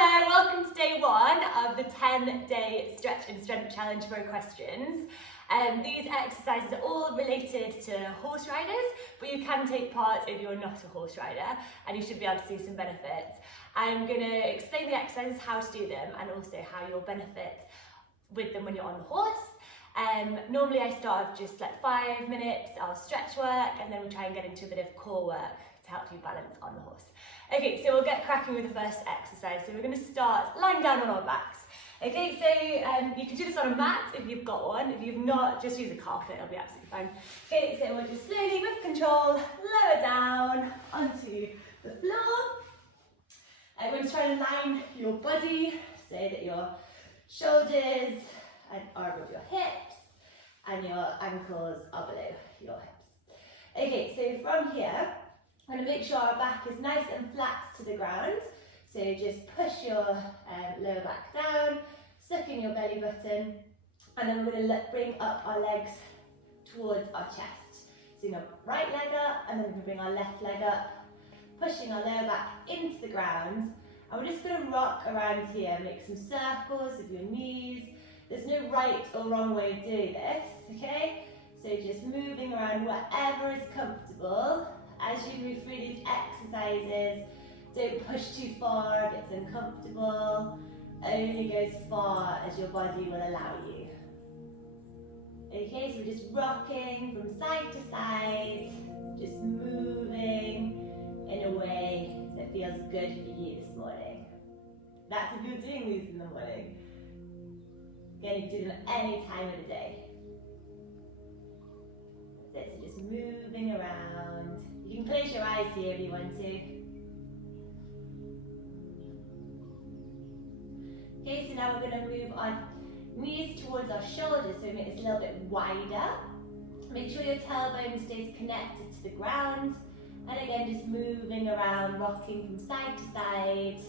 Hello, welcome to day one of the 10-day stretch and strength challenge for equestrians. These exercises are all related to horse riders, but you can take part if you're not a horse rider, and you should be able to see some benefits. I'm going to explain the exercises, how to do them, and also how you'll benefit with them when you're on the horse. Normally I start with just like 5 minutes of stretch work, and then we try and get into a bit of core work to help you balance on the horse. Okay, so we'll get cracking with the first exercise. So we're going to start lying down on our backs. Okay, so you can do this on a mat if you've got one. If you've not, just use a carpet, it'll be absolutely fine. Okay, so we'll just slowly, with control, lower down onto the floor. We're going to try and line your body so that your shoulders are above your hips and your ankles are below your hips. Okay, so from here, I'm going to make sure our back is nice and flat to the ground. So just push your lower back down, suck in your belly button, and then we're going to bring up our legs towards our chest. So your right leg up, and then we're going to bring our left leg up, pushing our lower back into the ground. And we're just going to rock around here, make some circles with your knees. There's no right or wrong way of doing this, okay? So just moving around wherever is comfortable. As you move through these exercises, don't push too far if it's uncomfortable. Only go as far as your body will allow you. Okay, so we're just rocking from side to side, just moving in a way that feels good for you this morning. That's if you're doing these in the morning. Again, you can do them at any time of the day. That's it, so just moving around. You can close your eyes here if you want to. Okay, so now we're going to move our knees towards our shoulders, so make this a little bit wider. Make sure your tailbone stays connected to the ground. And again, just moving around, rocking from side to side.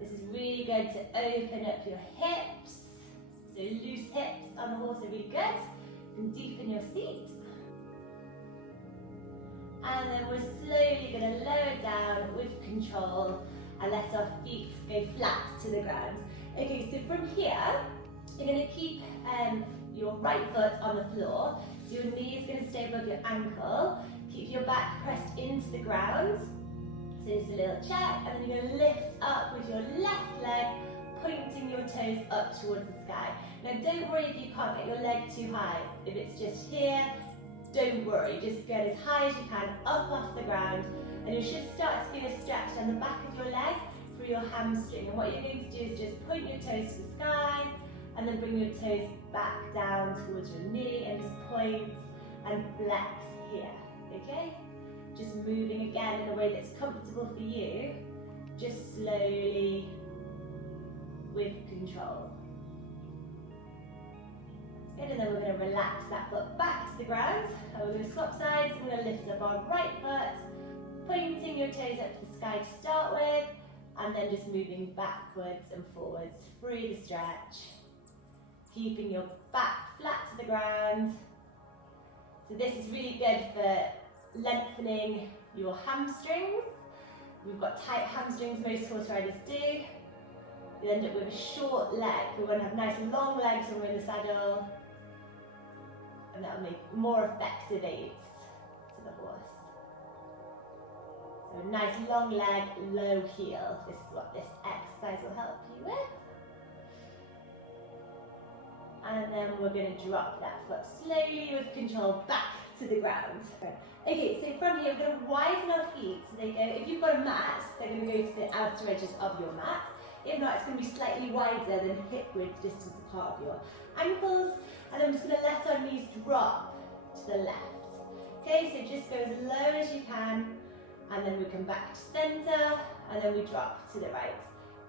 This is really good to open up your hips. So loose hips on the horse are really good. You can deepen your seat. And then we're slowly going to lower down with control and let our feet go flat to the ground. Okay, so from here, you're going to keep your right foot on the floor. So your knee is going to stay above your ankle. Keep your back pressed into the ground. So just a little check, and then you're going to lift up with your left leg, pointing your toes up towards the sky. Now don't worry if you can't get your leg too high. If it's just here, don't worry, just get as high as you can up off the ground, and you should start to feel a stretch down the back of your leg through your hamstring. And what you're going to do is just point your toes to the sky, and then bring your toes back down towards your knee, and just point and flex here, okay? Just moving again in a way that's comfortable for you, just slowly with control. Good, and then we're going to relax that foot back to the ground. And we're going to swap sides. We're going to lift up our right foot, pointing your toes up to the sky to start with, and then just moving backwards and forwards through the stretch. Keeping your back flat to the ground. So this is really good for lengthening your hamstrings. We've got tight hamstrings, most horse riders do. You end up with a short leg. We want to have nice long legs when we're in the saddle, and that will make more effective aids to the horse. So a nice long leg, low heel. This is what this exercise will help you with. And then we're going to drop that foot slowly with control back to the ground. Okay, so from here we're going to widen our feet so they go, if you've got a mat, they're going to go to the outer edges of your mat. If not, it's going to be slightly wider than hip width distance apart of your ankles. And then we're just going to let our knees drop to the left. Okay, so just go as low as you can, and then we come back to center, and then we drop to the right.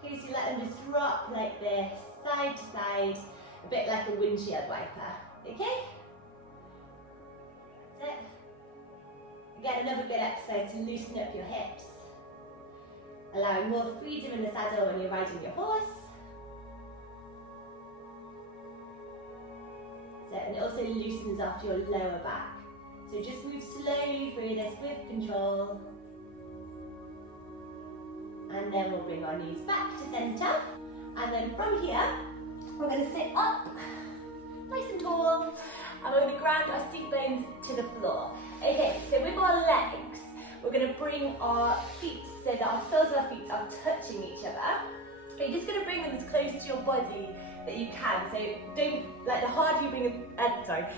Okay, so let them just drop like this, side to side, a bit like a windshield wiper. Okay? That's it. Again, another good exercise to loosen up your hips, allowing more freedom in the saddle when you're riding your horse. And it also loosens off your lower back. So just move slowly through this with control. And then we'll bring our knees back to centre. And then from here, we're going to sit up, nice and tall. And we're going to ground our seat bones to the floor. Okay, so with our legs, we're going to bring our feet so that our soles of our feet are touching each other. You're just going to bring them as close to your body that you can. So don't, like the harder you bring them,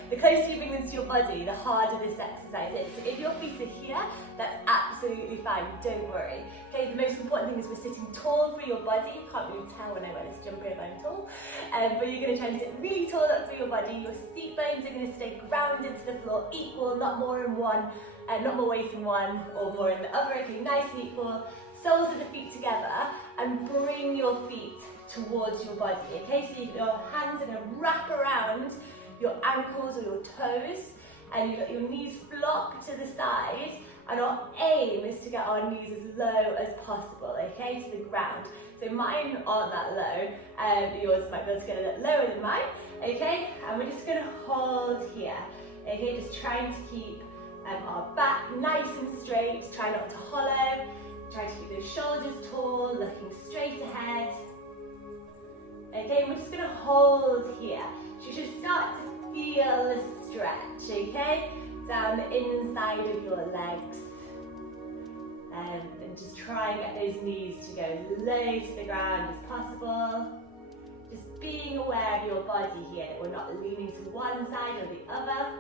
the closer you bring them to your body, the harder this exercise is. So if your feet are here, that's absolutely fine, don't worry. Okay, the most important thing is we're sitting tall through your body. You can't really tell when I wear this jumper if I'm tall. But you're going to try and sit really tall up through your body. Your seat bones are going to stay grounded to the floor, equal, not more in one, not more weight in one or more in the other. Okay, nice and equal. Soles of the feet together, and bring your feet towards your body, okay? So your hands are going to wrap around your ankles or your toes, and you've got your knees flocked to the side, and our aim is to get our knees as low as possible, okay, to the ground. So mine aren't that low, yours might be able to get a little lower than mine, okay? And we're just going to hold here, okay? Just trying to keep our back nice and straight, try not to hollow. Try to keep those shoulders tall, looking straight ahead. Okay, and we're just going to hold here. So you should start to feel the stretch, okay? Down the inside of your legs. And just try and get those knees to go as low to the ground as possible. Just being aware of your body here, that we're not leaning to one side or the other.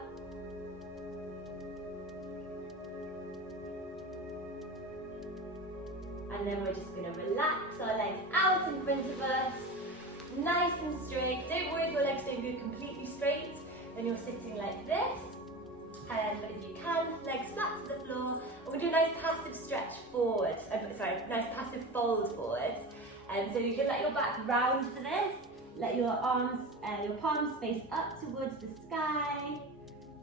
And then we're just going to relax our legs out in front of us, nice and straight. Don't worry if your legs don't go completely straight when you're sitting like this. But if you can, legs flat to the floor. We'll do a nice passive stretch forward, nice passive fold forward. So you can let your back round for this. Let your arms, your palms face up towards the sky.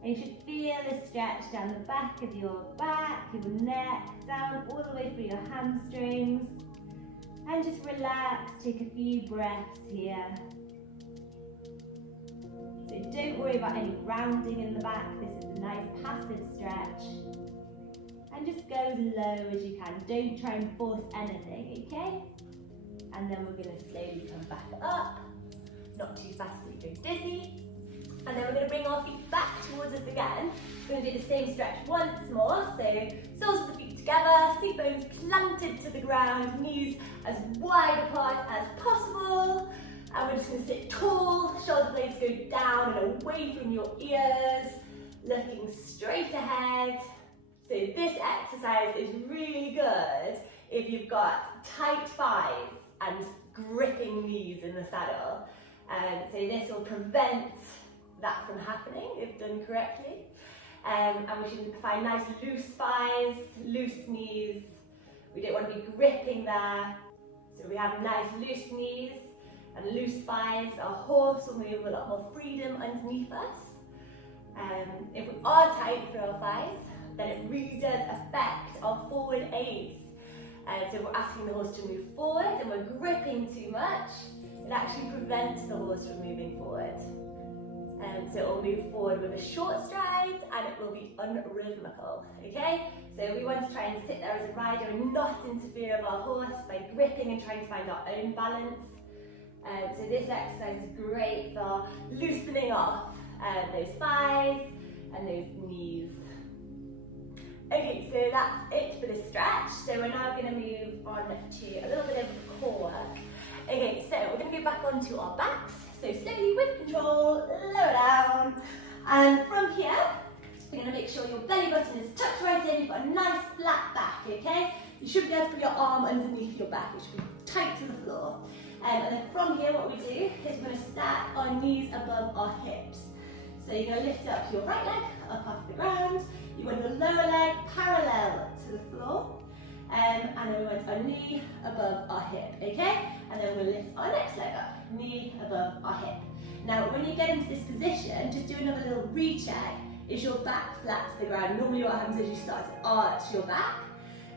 And you should feel the stretch down the back of your back, your neck, down all the way through your hamstrings. And just relax, take a few breaths here. So don't worry about any rounding in the back, this is a nice passive stretch. And just go as low as you can, don't try and force anything, okay? And then we're going to slowly come back up, not too fast so you go dizzy. And then we're going to bring our feet back towards us again. We're going to do the same stretch once more. So soles of the feet together, seat bones planted to the ground, knees as wide apart as possible. And we're just going to sit tall, shoulder blades go down and away from your ears, looking straight ahead. So this exercise is really good if you've got tight thighs and gripping knees in the saddle. So this will prevent that from happening if done correctly. And we should find nice loose thighs, loose knees. We don't want to be gripping there. So we have nice loose knees and loose thighs. Our horse will move with a lot more freedom underneath us. If we are tight through our thighs, then it really does affect our forward aids. So if we're asking the horse to move forward and we're gripping too much, it actually prevents the horse from moving forward. So it will move forward with a short stride and it will be unrhythmical, okay? So we want to try and sit there as a rider and not interfere with our horse by gripping and trying to find our own balance. So this exercise is great for loosening off those thighs and those knees. Okay, so that's it for the stretch. So we're now going to move on to a little bit of core work. Okay, so we're going to go back onto our backs. So slowly, with control, lower down. And from here, we're going to make sure your belly button is tucked right in. You've got a nice flat back, okay? You should be able to put your arm underneath your back. It should be tight to the floor. And then from here, what we do is we're going to stack our knees above our hips. So you're going to lift up your right leg up off the ground. You want your lower leg parallel to the floor. And then we want our knee above our hip, okay? And then we'll lift our next leg up, knee above our hip. Now, when you get into this position, just do another little recheck. Is your back flat to the ground? Normally what happens is you start to arch your back.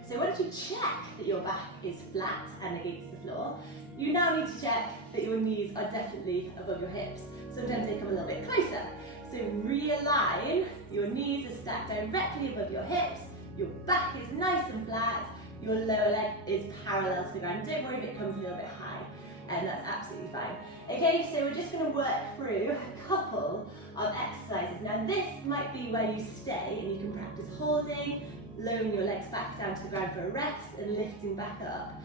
So once you check that your back is flat and against the floor, you now need to check that your knees are definitely above your hips. Sometimes they come a little bit closer. So realign, your knees are stacked directly above your hips, your back is nice and flat, your lower leg is parallel to the ground. Don't worry if it comes a little bit high, and that's absolutely fine. Okay, so we're just going to work through a couple of exercises. Now this might be where you stay and you can practice holding, lowering your legs back down to the ground for a rest and lifting back up.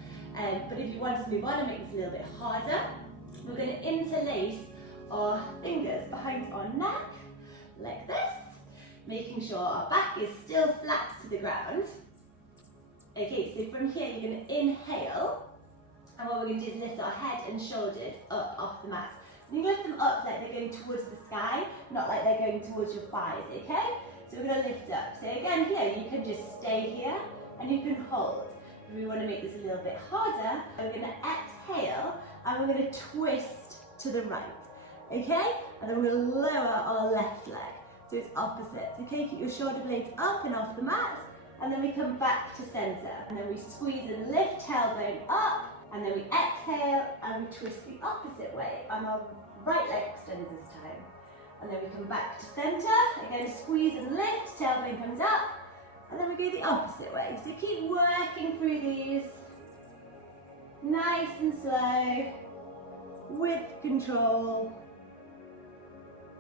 But if you want to move on and make this a little bit harder, we're going to interlace our fingers behind our neck, like this, making sure our back is still flat to the ground. Okay, so from here you're going to inhale, and what we're going to do is lift our head and shoulders up off the mat. And you lift them up like they're going towards the sky, not like they're going towards your thighs, okay? So we're going to lift up. So again here, you can just stay here and you can hold. If we want to make this a little bit harder, we're going to exhale and we're going to twist to the right, okay? And then we're going to lower our left leg. So it's opposite, okay? Keep your shoulder blades up and off the mat, and then we come back to center. And then we squeeze and lift tailbone up, and then we exhale and we twist the opposite way. And our right leg extends this time. And then we come back to center, again squeeze and lift, tailbone comes up, and then we go the opposite way. So keep working through these, nice and slow, with control.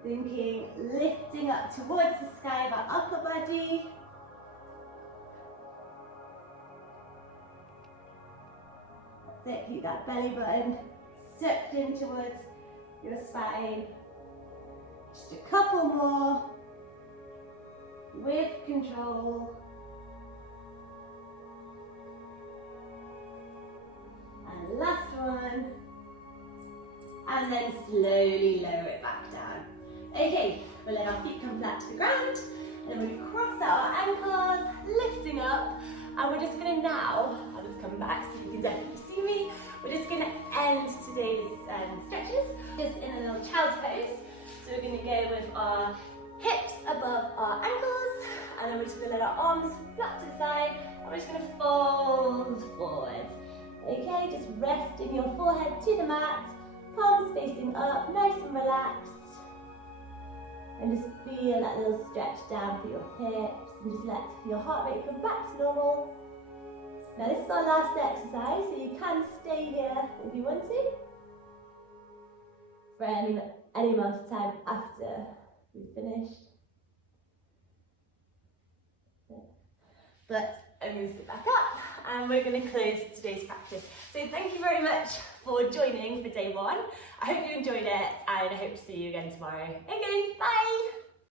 Thinking, lifting up towards the sky of our upper body. That's it, keep that belly button sucked in towards your spine. Just a couple more, with control. And last one. And then slowly lower it back down. Okay, we'll let our feet come flat to the ground, and then we cross out our ankles, lifting up, and we're just going to now, I'll just come back so you can definitely see me, we're just going to end today's stretches just in a little child's pose. So we're going to go with our hips above our ankles, and then we're just going to let our arms flat to the side, and we're just going to fold forward. Okay, just resting your forehead to the mat, palms facing up, nice and relaxed. And just feel that little stretch down through your hips, and just let your heart rate come back to normal. Now this is our last exercise, so you can stay here if you want to for any amount of time after we've finished. But I'm going to sit back up and we're going to close today's practice. So thank you very much for joining for day one. I hope you enjoyed it, and I hope to see you again tomorrow. Okay, bye!